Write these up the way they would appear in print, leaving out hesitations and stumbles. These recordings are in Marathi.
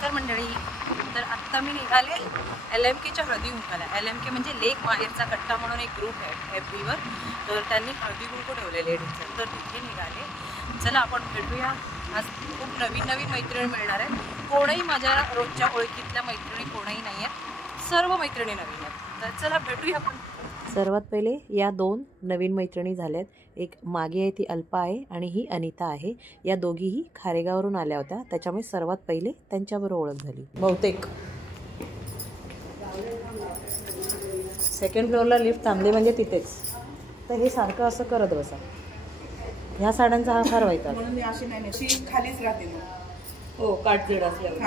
नमस्कार मंडळी. तर आत्ता मी निघाले LMKच्या हळदी कुंकाला. LMK म्हणजे लेक माहेरचा कट्टा म्हणून एक ग्रुप आहे FB वर. तर त्यांनी हळदी कुंकू ठेवले लेडीजचं, तर तिथे निघाले. चला आपण भेटूया. आज खूप नवीन नवीन मैत्रिणी मिळणार आहेत. कोणीही माझ्या रोजच्या ओळखीतल्या मैत्रिणी कोणीही नाही आहेत, सर्व मैत्रिणी नवीन आहेत. तर चला भेटूया आपण. सर्वात पहिले या दोन नवीन मैत्रिणी झाल्यात. एक मागे आहे ती अल्पा आहे आणि ही अनिता आहे. या दोघीही खारेगावरून आल्या होत्या, त्याच्यामुळे सर्वात पहिले त्यांच्याबरोबर ओळख झाली. बहुतेक सेकंड फ्लोअरला लिफ्ट थांबली म्हणजे तिथेच. तर हे सारखं असं करत बसा. ह्या साड्यांचा हा फार व्हायचा खालीच राहते. हो, काटजेड असल्यावर.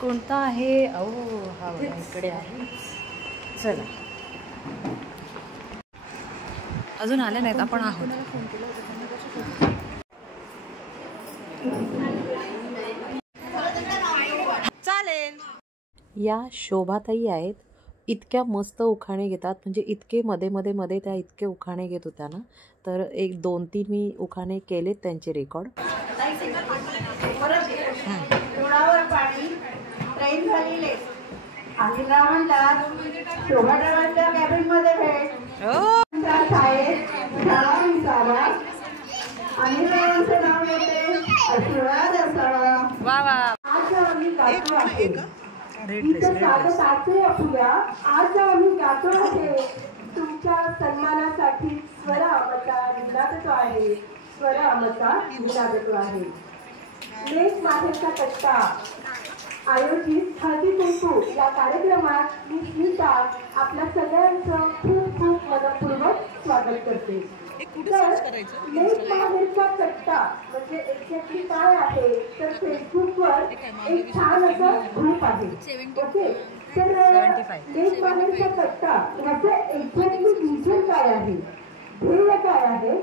कोणता आहे? अहो हा बघा इकडे आहे. चला अजून आले नाहीत, आपण आहोत. चालेल. या शोभाताई आहेत. इतक्या मस्त उखाणे घेतात, म्हणजे इतके मध्ये मध्ये मध्ये त्या इतके उखाणे घेत होत्या ना. तर एक 2-3 मी उखाणे केलेत त्यांचे रेकॉर्ड. ट्रेन झालेले आणि म्हणतात शोभा ड्रायव्हरच्या कॅबिन मध्ये भेट. शाळेत शाळा विसावा आणि ड्रायव्हरचं नाव येते आशीर्वाद असावा. आज आम्ही गातो आहे इथं साधं साचे अपुया. आज आम्ही गातो आहे तुमच्या सन्मानासाठी. स्वर आमचा विनादतो आहे, स्वर आमचा विनादतो आहे. लेक माहेरचा कट्टा आयोजित हळदी कुंकू या कार्यक्रमात मी स्मिता आपल्या सगळ्यांचं खूप खूप मनपूर्वक स्वागत करते. लेक माहेरचा कट्टा म्हणजे एक्झॅक्टली काय आहे तर फेसबुकवर एक छान असा ग्रुप आहे. ओके, तर लेक माहेरचा कट्टा याचं एक्झॅक्टली विजन काय आहे, ध्येय काय आहे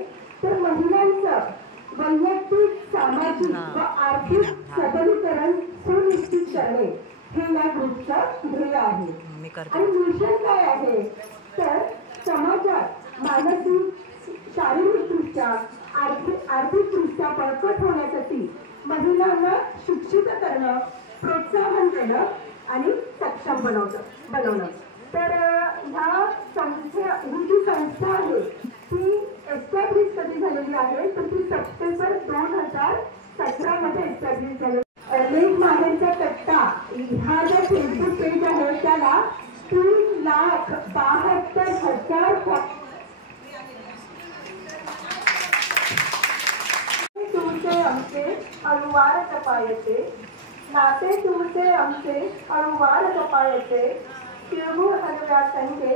तर महिलांचं वैयक्तिक, सामाजिक व आर्थिक सबलीकरण सुनिश्चित करणे हे या ग्रुपचं ध्येय आहे. आणि मिशन काय आहे तर समाजात मानसिक, शारीरिकदृष्ट्या, आर्थिकदृष्ट्या बळकट होण्यासाठी महिलांना शिक्षित करणं, प्रोत्साहन देणं आणि सक्षम बनवणं. तर ह्या संस्था, ही जी संस्था आहे ती एस्टॅब्लिश कधी झालेली आहे तर ती सप्टेंबर 2017 मध्ये एस्टॅब्लिश झाली. लेक माहेरचा कट्टा हा जो फेसबुक पेज आहे त्याला 3,72,000 तुमचे आमचे अनुवार कपायचे, नाते तुमचे आमचे अनुवार कपायचे, तिळगुळ हलव्या संगे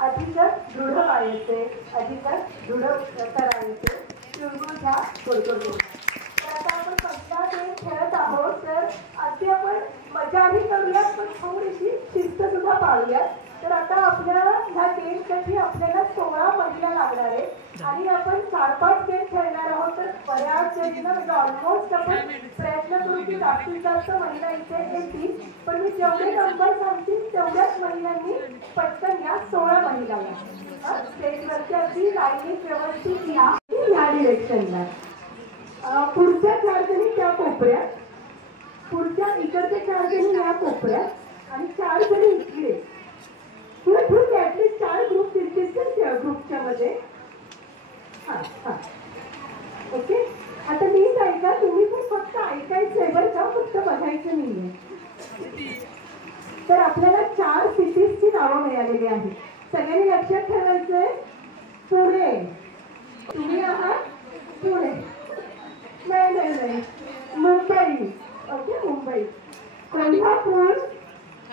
अधिक दृढ व्हायचे, अधिक दृढ करायचे, तिळगुळ घ्या गोडगोड. तर आता आपण पहिला गेम खेळत आहोत. तर अगदी आपण मजाही करूयात पण थोडीशी शिस्त सुद्धा पाळूयात. तर आता आपल्या ह्या गेमसाठी आपल्याला 16 महिला लागणार आहेत आणि आपण 4-5 गेम खेळणार आहोत. तर बऱ्याच जणींना म्हणजे ऑलमोस्ट आपण प्रयत्न करू की जास्तीत जास्त महिला इथे येतील. पण मी जेवढे नंबर सांगतील तेवढ्याच महिलांनी पटकन या 16 महिला या स्टेजवरती अगदी लाईनीत व्यवस्थित या डिरेक्शनला. पुढच्या 4 जणी त्या कोपऱ्यात, पुढच्या इकडच्या 4 जणी या कोपऱ्यात आणि 4 जणी इकडे. ठीक आहे, ऍटलीस्ट 4 ग्रुप दिसतील ग्रुपच्या मध्ये. ओके, आता नीट ऐका. तुम्ही पण फक्त ऐकायचंय बरं का, फक्त बघायचं नाहीये. तर आपल्याला 4 सिटीजची नावं मिळालेली आहेत. सगळ्यांनी लक्षात ठेवायचंय. पुणे, तुम्ही आहात पुणे. नाही, मुंबई. ओके, मुंबई. कोल्हापूर,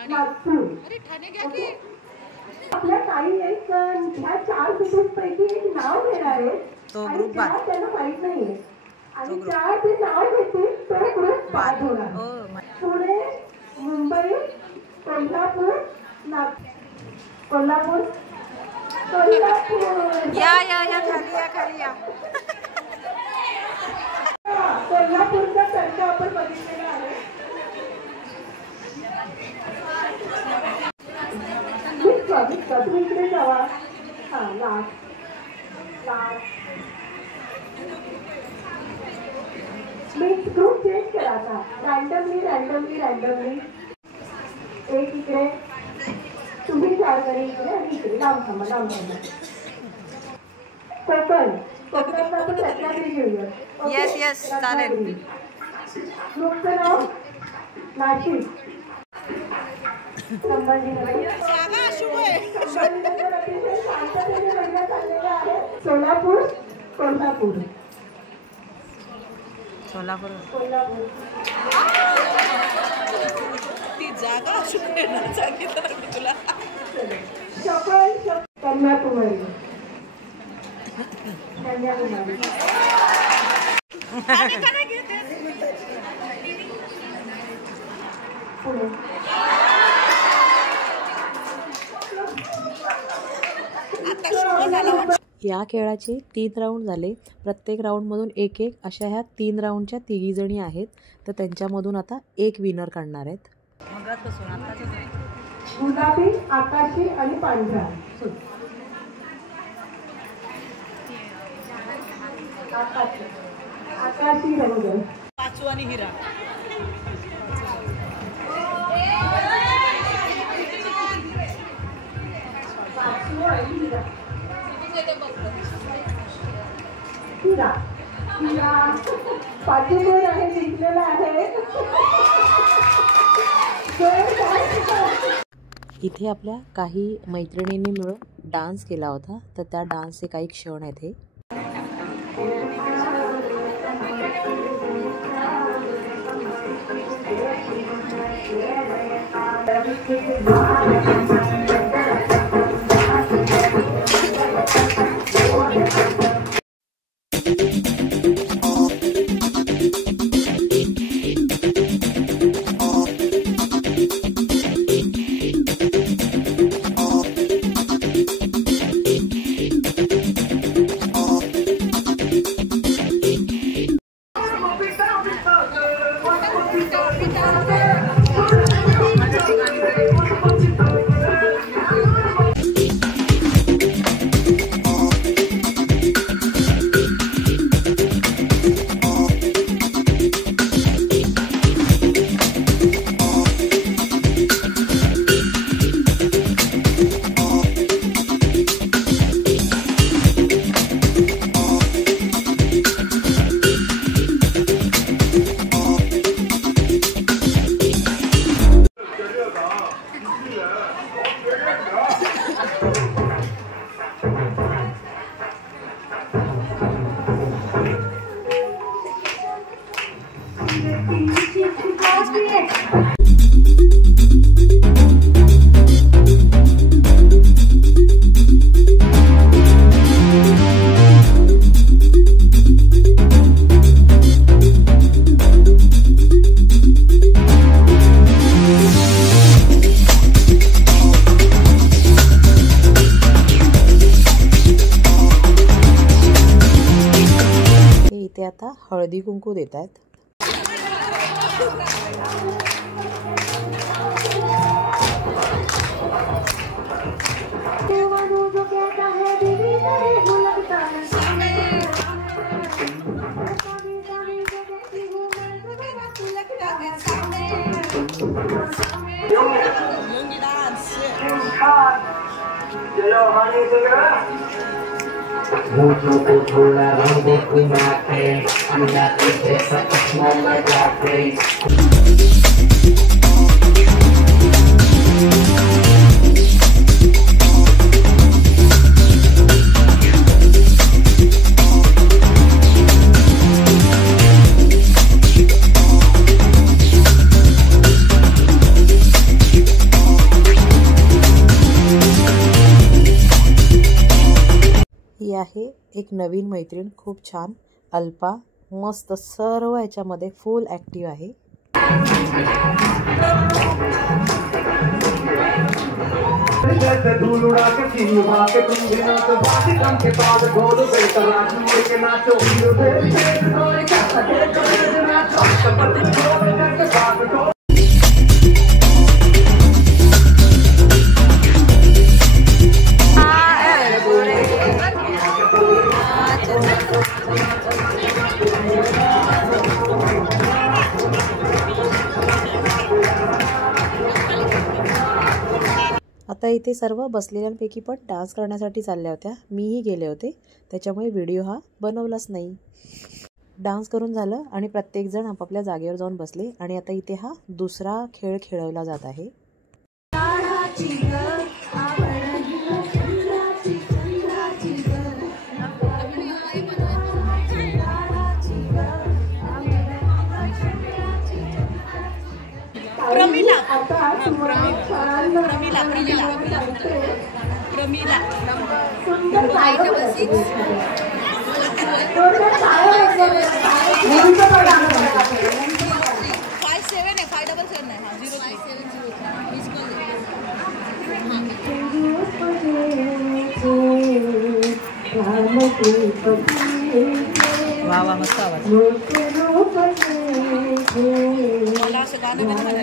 नागपूर. आपल्या काही एक ह्या 4 सिटीज पैकी एक नाव घेणार आहे आणि 4 त्यांना माहित नाहीये आणि 4 ते नाव घेतील तो ग्रुप बाद होणार. पुणे, मुंबई, कोल्हापूर, कोल्हापूर. या खाली या. कोल्हापूरचा कट्टा आपण बघितलेला आहे. तुम्ही इकडे जावा. लास्ट मिक्स ग्रुप चेंज करा आता रॅन्डमली एक इकडे तुम्ही 4 जणी इकडे आणि इकडे लांब थांबा कोकणापासून रत्नागिरी घेऊया. येस चालेल. ग्रुपचं नाव नाशिक संभाजीनगर अतिशय शांततेने महिला चाललेला आहे. सोलापूर कोल्हापूर ती जागा सांगितलं मी तुला. कन्याकुमारी पुणे या खेळाचे 3 राऊंड झाले. प्रत्येक राऊंडमधून एक अशा ह्या 3 राऊंडच्या 3 जणी आहेत. तर त्यांच्यामधून आता एक विनर काढणार आहेत. गुलाबी आकाशी आणि पांढरा आकाशी रंग 5 आणि हिरा पाठीवर आहे जिंकलेला आहे. इथे आपल्या काही मैत्रिणींनी मिळून डान्स केला होता. तर त्या डान्सचे काही क्षण आहेत हे. ते आता हळदी कुंकू देत आहेत. मुझको थोड़ा रंग घुमाते अंदर से सच में जाते. ही आहे एक नवीन मैत्रीण, खूप छान अल्पा. मस्त सर्व ह्याच्यामध्ये फुल ॲक्टिव्ह आहे. धूल उड़ा के सीनी उड़ा के तुम भी नाचो बाकी कम के बाद ढोल बेहतर नाचो मुड़ के नाचो इथे सर्व बसलेल्यांपैकी पण डान्स करण्यासाठी चालल्या होत्या. मीही गेले होते, त्याच्यामुळे व्हिडिओ हा बनवलाच नाही. डान्स करून झालं आणि प्रत्येकजण आपापल्या जागेवर जाऊन बसले आणि आता इथे हा दुसरा खेळ खेळवला जात आहे. वा वा, मस्त आवाज. मला असं गाणं म्हणायला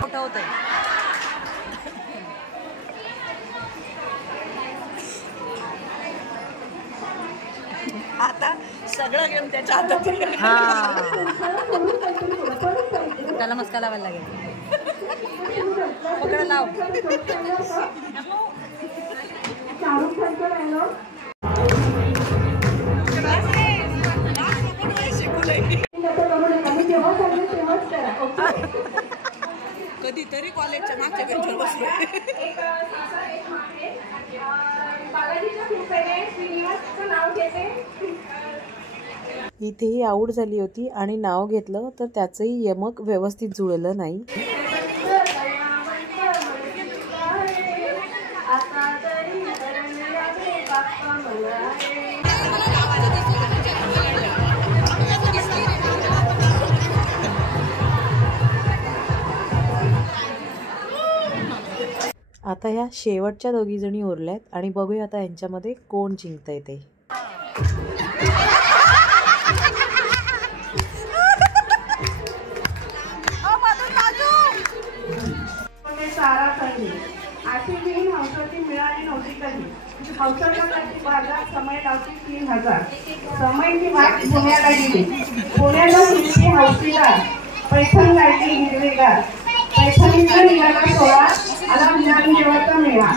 मोठं होत आहे. आता सगळं घेऊन त्याच्या हातात. त्याला मस्का लावायला लागेल. पकड लाव. कधीतरी कॉलेजच्या मागच्या बेंचवर बसलो. इथेही आऊट झाली होती आणि नाव घेतलं तर त्याचंही यमक व्यवस्थित जुळलं नाही. आता ह्या शेवटच्या दोघी जणी उरल्यात आणि बघूया आता यांच्यामध्ये कोण जिंकतंय ते. सारा करणे अशी जी हौसाची मिळाली नव्हती कधी. हौसाला बाजार समय लावती 3000. समयची वाट पुण्याला गेली. पुण्याला गेली हौसीला पैठण गायची हिरवेगार. पैठणीचा निघाला सोळा आला ज्ञानदेवाचा मेळा.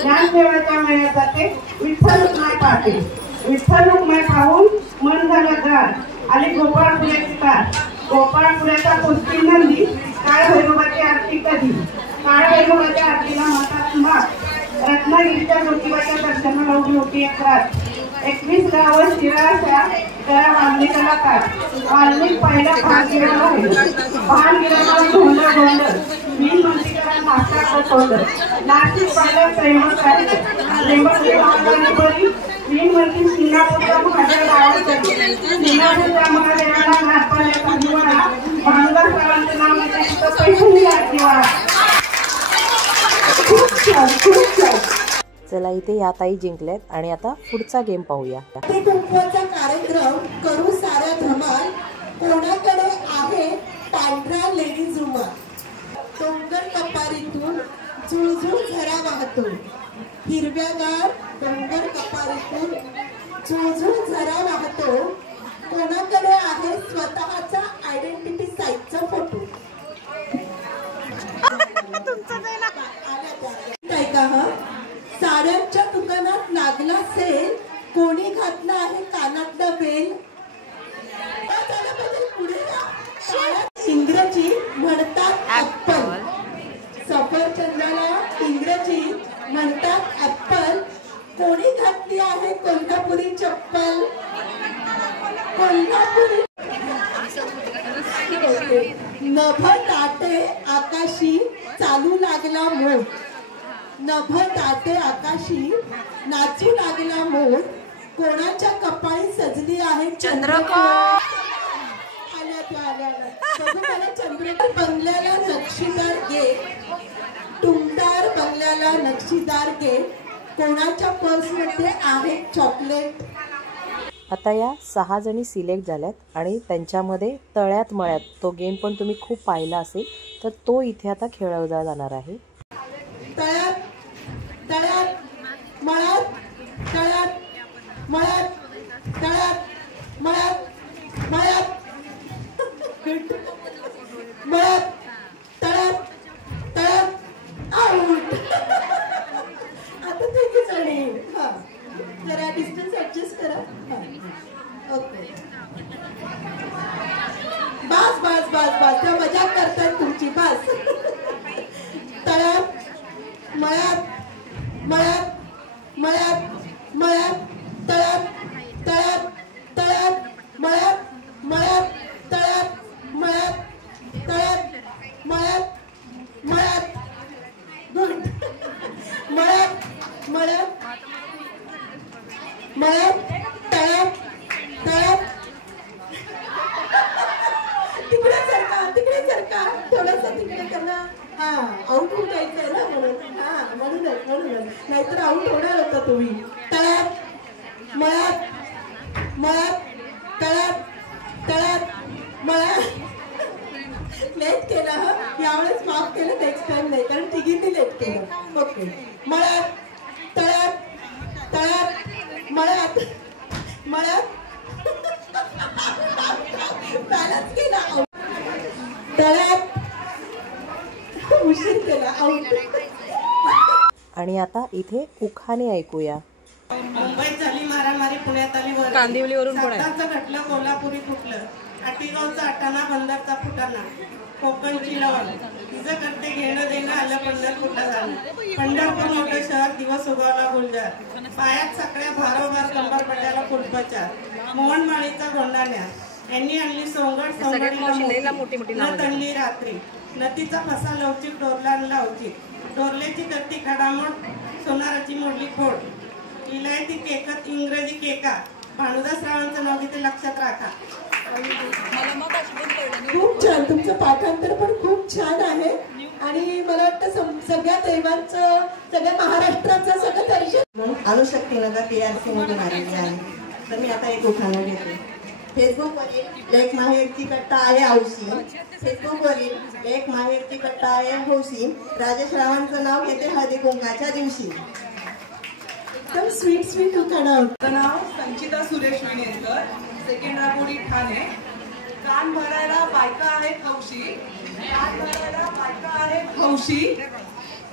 ज्ञानदेवाच्या मेळ्यात जाते विठ्ठल रुक्माई पाहते. विठ्ठल रुक्माई पाहून मन झालं गार. आली गोपाळपुऱ्याची कार. गोपाळपुऱ्याचा कुस्ती नंदी काळ भैरवाची आरती कधी. काळ भैरवाच्या आरतीला म्हणतात माग. रत्नागिरीच्या ज्योतिबाच्या दर्शनाला उभी होती एक रात. 21 गावं शिराळ्याच्या त्या वाल्मिकाला काढ. वाल्मिक पहिला भानगिराला आहे. भानगिराला गोंधळ गोंधळ मी मंत्रिकाला नाश्ता बसवलं. नाशिक पहिला प्रेमच आहे. प्रेमची भागाने बरी मी मंत्री सिंगापूरच्या भाज्या गावात सिंगापूरच्या महादेवाला नागपाल्याचा दिवाळा. भांगर सरांचं नाव म्हणजे पैठणी दिवाळा. चला इथे या ताई जिंकल्यात आणि आता पुढचा गेम पाहूया. कुंकवाचा कार्यक्रम करू साऱ्या धमाल. कोणाकडे आहे पांढरा लेडीज रुमाल. डोंगर कपारीतून झुळझुळ झरा वाहतो. हिरव्यागार डोंगर कपारीतून झुळझुळ झरा वाहतो. कोणाकडे आहे स्वतःचा आयडेंटिटी साईजचा फोटो. साड्यांच्या दुकानात लागला सेल. कोणी घातला आहे कानातला बेल. इंग्रजी म्हणतात ऍपल. सफरचंदाला इंग्रजी म्हणतात ऍपल. कोणी घातली आहे कोल्हापुरी चप्पल. कोल्हापुरी नभ ताटे आकाशी चालू लागला मोर. नभ ताटे आकाशी नाचू लागला मोर. कोणाच्या कपाळी सजली आहे चंद्रकोर. चंद्रकोर बंगल्याला नक्षीदार गेट. टुमदार बंगल्याला नक्षीदार गेट. कोणाच्या पर्समध्ये आहे चॉकलेट. आता या 6 जणी सिलेक्ट झाल्यात आणि त्यांच्यामध्ये तळ्यात मळ्यात तो गेम पण तुम्ही खूप पाहिला असेल तर तो इथे आता खेळवला जाणार आहे. तळ्यात मळ्यात गुड. मळ्यात तळ्यात तळ्यात आउट. आता तिघी जणी. हा जरा डिस्टन्स ऍडजस्ट करा. ओके बस बस बस बस. त्या मजाक करतायत तुमची. बस. तळ्यात मळ्यात मळ्यात मळ्यात मळ्यात तळ्यात तळ्यात तळ्यात मळ्यात मळ्यात तळ्यात मळ्यात तळ्यात मळ्यात मळ्यात. गुड. मळ्यात मळ्यात मळ्यात तळ्यात तळ्यात. तिकडे सरका थोडंसं तिकडे करा. हा आउट होऊन जायचंय ना म्हणून. हा म्हणूनच नाहीतर आउट होणार होता तुम्ही. तळ्यात मळ्यात मळ्यात तळ्यात तळ्यात मळ्यात. लेट केला. हा यावेळेस माफ केलं, नेक्स्ट टाइम नाही, कारण तिघींनी लेट केलं. ओके. मळ्यात तळ्यात तळ्यात मळ्यात मळ्यात. बॅलन्स केला. तळ्यात. उशीर केला. आउट. आणि आता इथे उखाणे ऐकूया. मुंबईत झाली मारामारी, पुण्यात आली वर. कांदिवलीवरून पण आहे. सातारचं घटलं, कोल्हापुरी फुटलं, आटिगावचा आटाणा, बंदरचा फुटाणा, कोकणची लवण, तिचं करते घेणं देणं, आलं पंढरपूरला जाणं. पंढरपूर मोठं शहर, दिवस उगवला गुलजार, पायात साखळ्या भारोभार, कंबर पट्याला फुटबचार, मोहनमाळीचा गोंडाण्या, यांनी आणली सोंगड, सोंगडीला तणली रात्री, नदीचा फसा लवचिक, डोरला लावचिक, डोरल्याची तत्ती खडामोड, सोनाराची मोडली फोड, इलायती केकत इंग्रजी केका. भानुदास रावांचं नाव तिथे लक्षात राखा. खूप छान. तुमचं पाठांतर पण खूप छान आहे आणि मला वाटतं सगळ्या दैवांचं, सगळ्या महाराष्ट्राचं सगळं दर्शन आणू शकते ना TRC मधून आलेली आहे. तर मी आता एक उखाणा घेते. फेसबुकवरील लेख माहेरची कट्टा आहे हौशी. फेसबुकवरील लेख माहेरची कट्टा आहे हौशी. राजेश रावांचं नाव घेते हळदी कुंकाच्या दिवशी. एकदम स्वीट उखाणा होतं. नाव संचिता सुरेश विणेकर, सेकंडरापुरी ठाणे. कान भरायला बायका आहेत हौशी, कान भरायला बायका आहेत हौशी.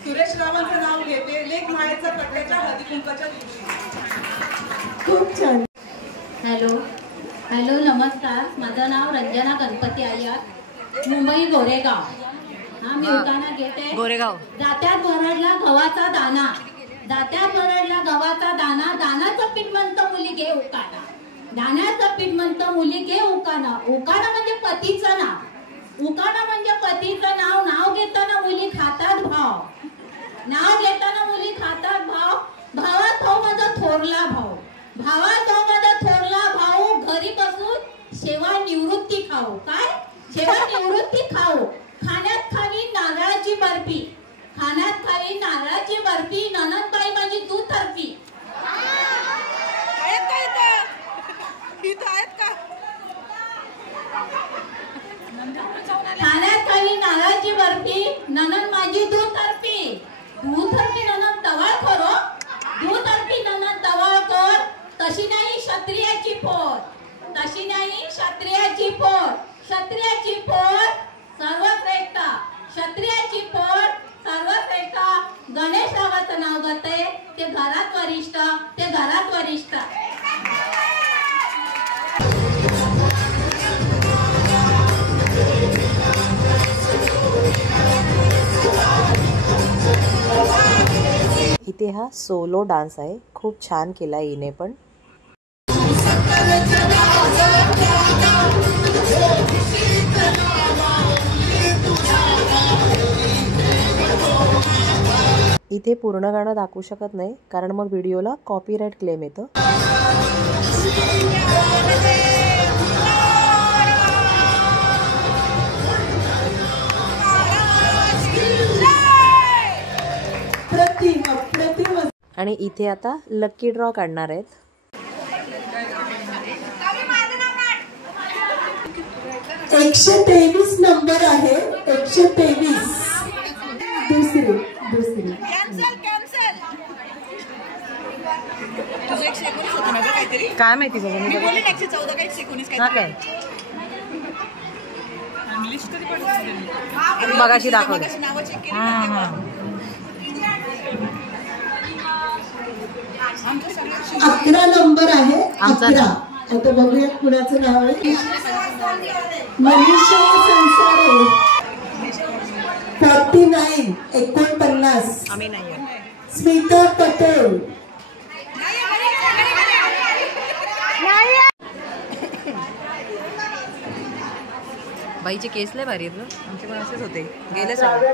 सुरेश रावांचं नाव घेते लेख माहेरच्या कट्ट्याच्या हळदी कुंकाच्या दिवशी. खूप छान. हॅलो नमस्कार. माझं नाव रंजना गणपती अय्यर, मुंबई गोरेगाव. हा मी उखाणा घेते. गोरेगाव. जात्यात भरडला गव्हाचा दाना, जात्यात भरडला गव्हाचा दाना, दानाचं पीठ म्हणतं मुली घे उकाना, दाण्याचं पीठ म्हणतं मुली घे उकाना. उकाना म्हणजे पतीचं नाव, उकाना म्हणजे पतीचं नाव. नाव घेताना मुली खातात भाव, नाव घेताना मुली खातात भाव. भावात भाऊ माझा थोरला भाऊ, भावात भाऊ माझा थोरला भाऊ. घरी बसून सेवा निवृत्ती खाऊ. काय सेवा निवृत्ती खाऊ. खाण्यात खावी नारळाची बर्फी, खाण्यात खावी नारळाची बर्फी. ननदबाई माझी तू तर्फी. खाण्यात खावी नारळाची बर्फी, ननद माझी दूध तर्फी. दूध तर्फी ननद तवाळ करो, दूध तर्फी ननद तवाळ कर. तशी नाही क्षत्रियाची पोर, तशी नाही क्षत्रियाची पोर. क्षत्रियाची पोर सर्वश्रेष्ठ, क्षत्रियाची पोर सर्वश्रेष्ठ. गणेश रावाचं नाव घेते ते घरात वरिष्ठ, ते घरात वरिष्ठ. इथे हा सोलो डान्स आहे, खूप छान केला हिने पण. इथे पूर्ण गाणं दाखवू शकत नाही कारण मग व्हिडिओला कॉपीराईट क्लेम येतं. आणि इथे आता लकी ड्रॉ काढणार आहेत. 123 नंबर आहे. 123. दुसरी काय माहिती बाबा. मी बोलले 114 का 119 काय मगाशी दाखवलं. अकरा नंबर आहे. आमचा 11. आता बघूया कुणाचं नाव आहे. मनीषा संसारे 49 49. आम्ही नाही स्मिता पटेल बाईचे केस लय भारी आहेत ना. आमचे पण असेच होते गेले सगळे.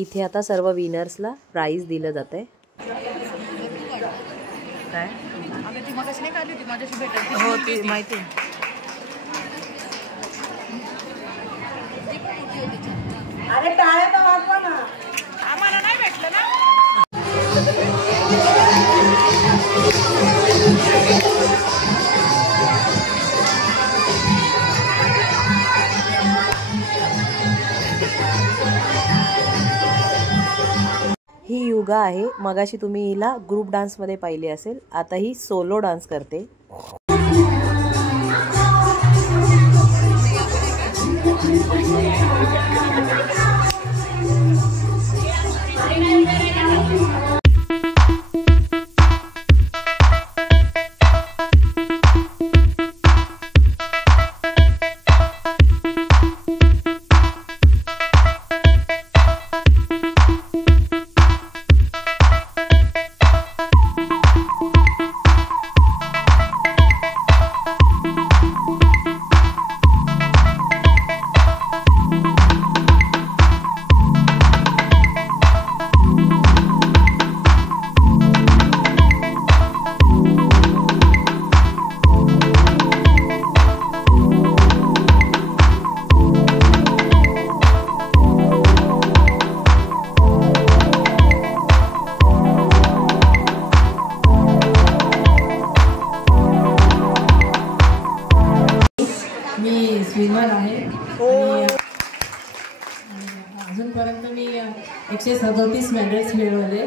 इथे आता सर्व विनर्सला प्राइज दिलं जात आहे. काय हो ती माहिती. अरे टाळ्या तर वाजवा ना. आम्हाला नाही भेटलं ना. ही युगा आहे. मगाशी तुम्ही हिला ग्रुप डान्समध्ये पाहिली असेल. आता ही सोलो डान्स करते. स्विमर आहे. अजूनपर्यंत मी 137 मेडल्स मिळवले.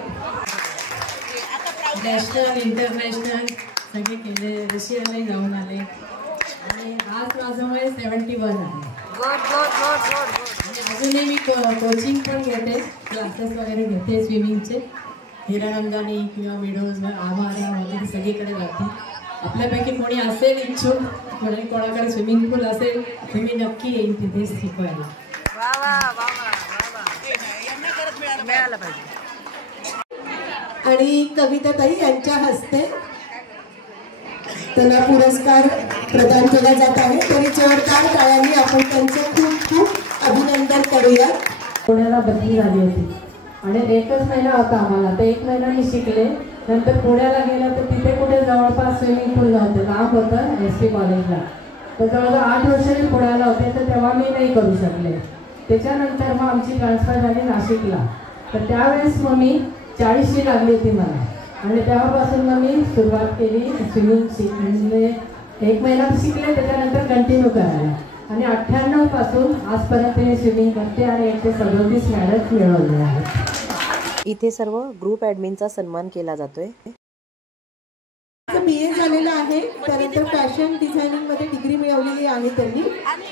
नॅशनल इंटरनॅशनल सगळे केले. रशियालाही जाऊन आले आणि आज माझं वय 71 आहे. अजूनही मी कोचिंग पण घेते. क्लासेस वगैरे घेते स्विमिंगचे. हिरानंदानी किंवा मिडोज आम्हाला वगैरे सगळीकडे जाते. आपल्यापैकी कोणी असेल इच्छुक कोणाकडे स्विमिंग पूल असेल तर मी नक्की येईन तिथे शिकवायला. आणि कविताताई यांच्या हस्ते त्यांना पुरस्कार प्रदान केला जात आहे. तरी जोरदार टाळ्यांनी आपण त्यांचं खूप खूप अभिनंदन करूया. पुण्याला बदली झाली होती आणि 1च महिना होता आम्हाला. तर 1 महिना मी शिकले. नंतर पुण्याला गेलं तर तिथे कुठे जवळपास स्विमिंग पूल नव्हतं. लांब होतं SP कॉलेजला. तर जवळजवळ 8 वर्ष मी पुण्याला होते. तर तेव्हा मी नाही करू शकले. त्याच्यानंतर मग आमची ट्रान्सफर झाली नाशिकला. तर त्यावेळेस मग मी 40शी लागली होती मला आणि तेव्हापासून मग मी सुरुवात केली स्विमिंग शिकणे. 1 महिना शिकले त्याच्यानंतर कंटिन्यू करायला आणि 98 पासून आजपर्यंत मी स्विमिंग करते आणि 137 मेडल्स मिळवले आहेत. इथे सर्व ग्रुप ॲडमिनचा सन्मान केला जातोय. BA झालेलं आहे. त्यानंतर फॅशन डिझायनिंग मध्ये डिग्री मिळवलेली आहे त्यांनी.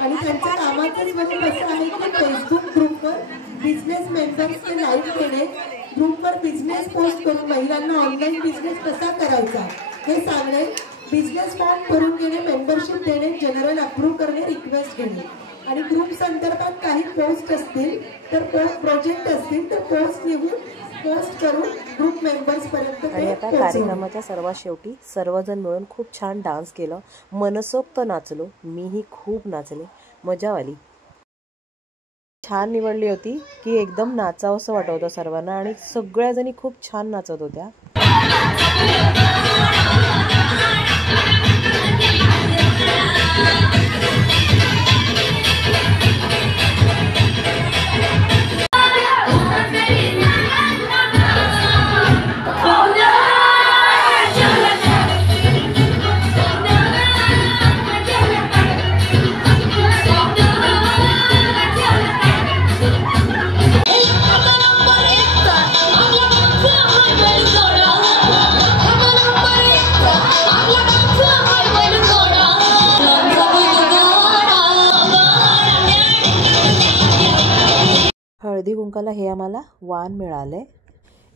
आणि त्यांच्या कामाचं स्वरूप असं आहे की फेसबुक ग्रुपवर बिझनेस मेंबर्सचे लाईव्ह घेणे, ग्रुपवर बिझनेस पोस्ट करून महिलांना ऑनलाईन बिझनेस कसा करायचा हे सांगणे, बिझनेस फॉर्म भरून घेणे, मेंबरशिप देणे, जनरल अप्रूव्ह करणे, रिक्वेस्ट घेणे आणि ग्रुप संदर्भात काही पोस्ट असतील तर प्रोजेक्ट असतील तर पोस्ट लिहून पोस्ट करून ग्रुप मेंबर्स पर्यंत. आणि आता कार्यक्रमाच्या सर्वात शेवटी सर्वजण मिळून खूप छान डान्स केलं. मनसोक्त नाचलो. मीही खूप नाचले. मजा आली. छान निवडली होती की एकदम नाचावंसं वाटत होतं सर्वांना आणि सगळ्याजणी खूप छान नाचत होत्या. अंकाला हे आम्हाला वाण मिळाले.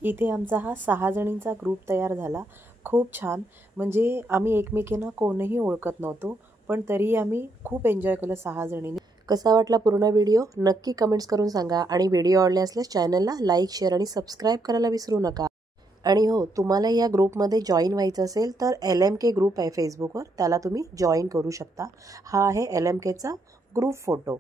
इथे आमचा हा 6 जणींचा ग्रुप तयार झाला. खूप छान. म्हणजे आम्ही एकमेकींना कोणीही ओळखत नव्हतो, पण तरीही आम्ही खूप एन्जॉय केलं 6 जणींनी. कसा वाटला पूर्ण व्हिडिओ नक्की कमेंट्स करून सांगा. आणि व्हिडिओ आवडले असल्यास चॅनलला लाईक, शेअर आणि सबस्क्राईब करायला विसरू नका. आणि हो, तुम्हाला या ग्रुपमध्ये जॉईन व्हायचं असेल तर LMK ग्रुप आहे फेसबुकवर, त्याला तुम्ही जॉईन करू शकता. हा आहे LMKचा ग्रुप फोटो.